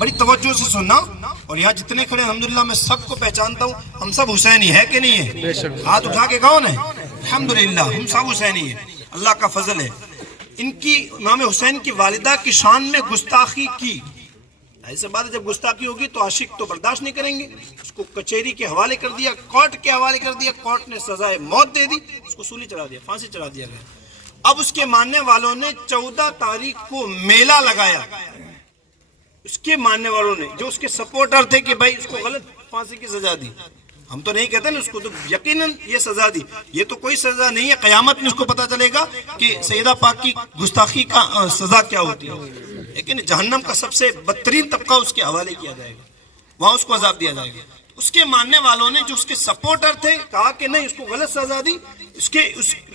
بڑی توجہ سے سننا، اور یہاں جتنے کھڑے الحمدللہ میں سب کو پہچانتا ہوں، ہم سب حسینی ہے کہ نہیں ہے؟ ہاتھ اٹھا کے کون ہے؟ الحمدللہ ہم سب حسینی ہیں، اللہ کا فضل ہے۔ ان کی امام حسین کی والدہ کی شان میں گستاخی کی، ایسے بات ہے جب گستاخی ہوگی تو عاشق تو برداشت نہیں کریں گے، اس کو کچہری کے حوالے کر دیا، کورٹ کے حوالے کر دیا، کورٹ نے سزائے موت دے دی، اس کو سولی چڑھا دیا، پھانسی چڑھا دیا گیا۔ اب اس کے ماننے والوں نے 14 تاریخ کو میلہ لگایا، اس کے ماننے والوں نے جو اس کے سپورٹر تھے کہ بھائی اس کو غلط پھانسی کی سزا دی، ہم تو نہیں کہتے نا، اس کو تو یقیناً یہ سزا دی، یہ تو کوئی سزا نہیں ہے، قیامت میں اس کو پتا چلے گا کہ سیدہ پاک کی گستاخی کا سزا کیا ہوتی ہے، لیکن جہنم کا سب سے بدترین طبقہ اس کے حوالے کیا جائے گا، وہاں اس کو عذاب دیا جائے گا۔ اس کے ماننے والوں نے جو اس کے سپورٹر تھے کہا کہ نہیں اس کو غلط سزا دی،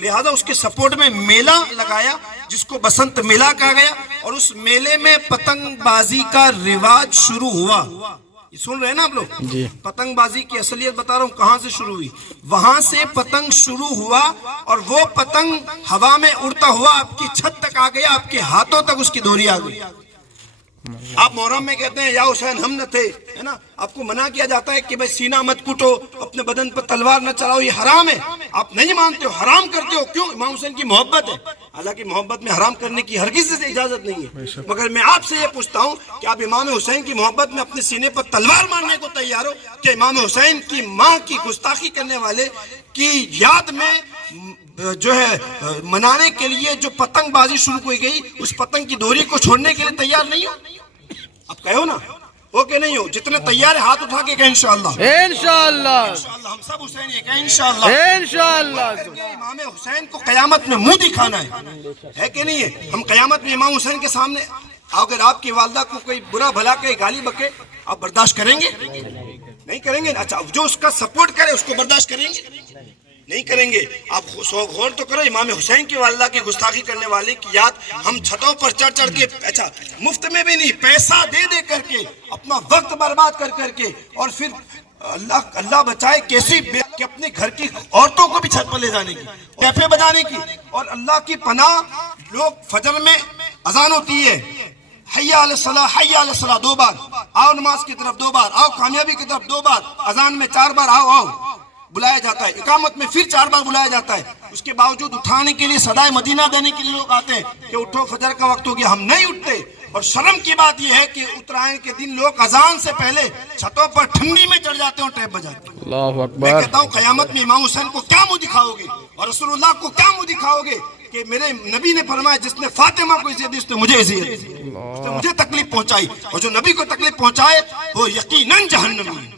لہذا اس کے سپورٹ میں میلہ لگایا جس کو بسنت میلہ کہا گیا، اور اس میلے میں پتنگ بازی کا رواج شروع ہوا۔ سن رہے ہیں نا آپ لوگ؟ پتنگ بازی کی اصلیت بتا رہا ہوں کہاں سے شروع ہوئی، وہاں سے پتنگ شروع ہوا، اور وہ پتنگ ہوا میں اڑتا ہوا آپ کی چھت تک آ گیا، آپ کے ہاتھوں تک اس کی ڈوری آ گئی۔ آپ محرم میں کہتے ہیں یا حسین ہم نہ تھے، ہے نا، آپ کو منع کیا جاتا ہے کہ بھائی سینہ مت کوٹو، اپنے بدن پر تلوار نہ چلاؤ، یہ حرام ہے، آپ نہیں مانتے ہو، حرام کرتے ہو، کیوں؟ امام حسین کی محبت ہے، حالانکہ محبت میں حرام کرنے کی ہرگز سے اجازت نہیں ہے، مگر میں آپ سے یہ پوچھتا ہوں کہ آپ امام حسین کی محبت میں اپنے سینے پر تلوار مارنے کو تیار ہو کہ امام حسین کی ماں کی گستاخی کرنے والے کی یاد میں جو ہے منانے کے لیے جو پتنگ بازی شروع ہوئی گئی، اس پتنگ کی ڈوری کو چھوڑنے کے لیے تیار نہیں ہو؟ اب کہو نا ہو کہ نہیں ہو؟ جتنے تیار ہیں ہاتھ اٹھا کے کہیں انشاءاللہ، انشاءاللہ ہم سب حسین ہیں، کہیں انشاءاللہ، انشاءاللہ امام حسین کو قیامت میں منہ دکھانا ہے کہ نہیں ہے؟ ہم قیامت میں امام حسین کے سامنے، اگر آپ کی والدہ کو کوئی برا بھلا کہے، گالی بکے، آپ برداشت کریں گے؟ نہیں کریں گے۔ اچھا جو اس کا سپورٹ کرے اس کو برداشت کریں گے؟ نہیں کریں گے۔ آپ غور تو کرو، امام حسین کی والدہ کی گستاخی کرنے والے کی یاد ہم چھتوں پر چڑھ چڑھ کے، اچھا مفت میں بھی نہیں، پیسہ دے دے کر کے، اپنا وقت برباد کر کر کے، اور پھر اللہ بچائے کیسی کہ اپنے گھر کی عورتوں کو بھی چھت پر لے جانے کی، ٹیپے بجانے کی، اور اللہ کی پناہ لوگ فجر میں اذان ہوتی ہے، حی علی الصلاۃ، حی علی الصلاۃ، 2 بار آؤ نماز کی طرف، 2 بار آؤ کامیابی کی طرف، 2 بار اذان میں 4 بار آؤ آؤ بلایا جاتا ہے، اقامت میں پھر 4 بار بلایا جاتا ہے، اس کے باوجود اٹھانے کے لیے صدائے مدینہ دینے کے لیے لوگ آتے ہیں کہ اٹھو فجر کا وقت ہو گیا، ہم نہیں اٹھتے۔ اور شرم کی بات یہ ہے کہ اترائن کے دن لوگ اذان سے پہلے چھتوں پر ٹھنڈی میں چڑھ جاتے ہیں اور ٹیپ بجاتے ہیں۔ اللہ اکبر۔ میں کہتا ہوں قیامت میں امام حسین کو کیا منہ دکھاؤ گے، اور رسول اللہ کو کیا منہ دکھاؤ گے کہ میرے نبی نے فرمایا جس نے فاطمہ کو عزت دی اس نے مجھے عزت دی، اس نے مجھے تکلیف پہنچائی، اور جو نبی کو تکلیف پہنچائے وہ یقیناً جہنمی ہے،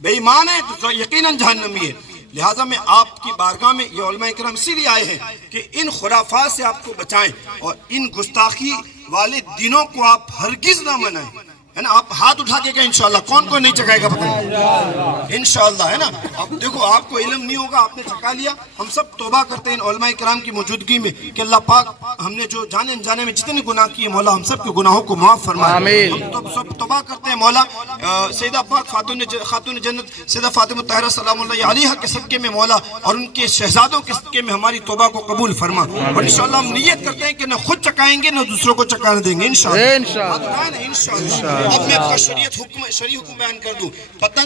بے ایمان ہے تو یقیناً جہنمی ہے۔ لہٰذا میں آپ کی بارگاہ میں یہ علماء کرام اسی لیے آئے ہیں کہ ان خرافات سے آپ کو بچائیں، اور ان گستاخی والے دنوں کو آپ ہرگز نہ منائیں، ہے نا۔ آپ ہاتھ اٹھا کے کہیں انشاءاللہ، کون کون نہیں چکائے گا پتہ انشاءاللہ، ہے نا۔ اب دیکھو آپ کو علم نہیں ہوگا، آپ نے چکا لیا، ہم سب توبہ کرتے ہیں ان علماء کرام کی موجودگی میں کہ اللہ پاک ہم نے جو جانے انجانے میں جتنے گناہ کیے مولا ہم سب کے گناہوں کو معاف فرمائے۔ ہم سب توبہ کرتے ہیں مولا سیدہ پاک خاتون جنت سیدہ فاطمہ طاہرہ سلام اللہ علیہا کے صدقے میں مولا، اور ان کے شہزادوں کے صدقے میں ہماری توبہ کو قبول فرما، اور انشاءاللہ ہم نیت کرتے ہیں کہ نہ خود چکائیں گے نہ دوسروں کو چکانے دیں گے انشاءاللہ۔ اب میں آپ کا شریعت حکم بیان کر دوں، پتنگ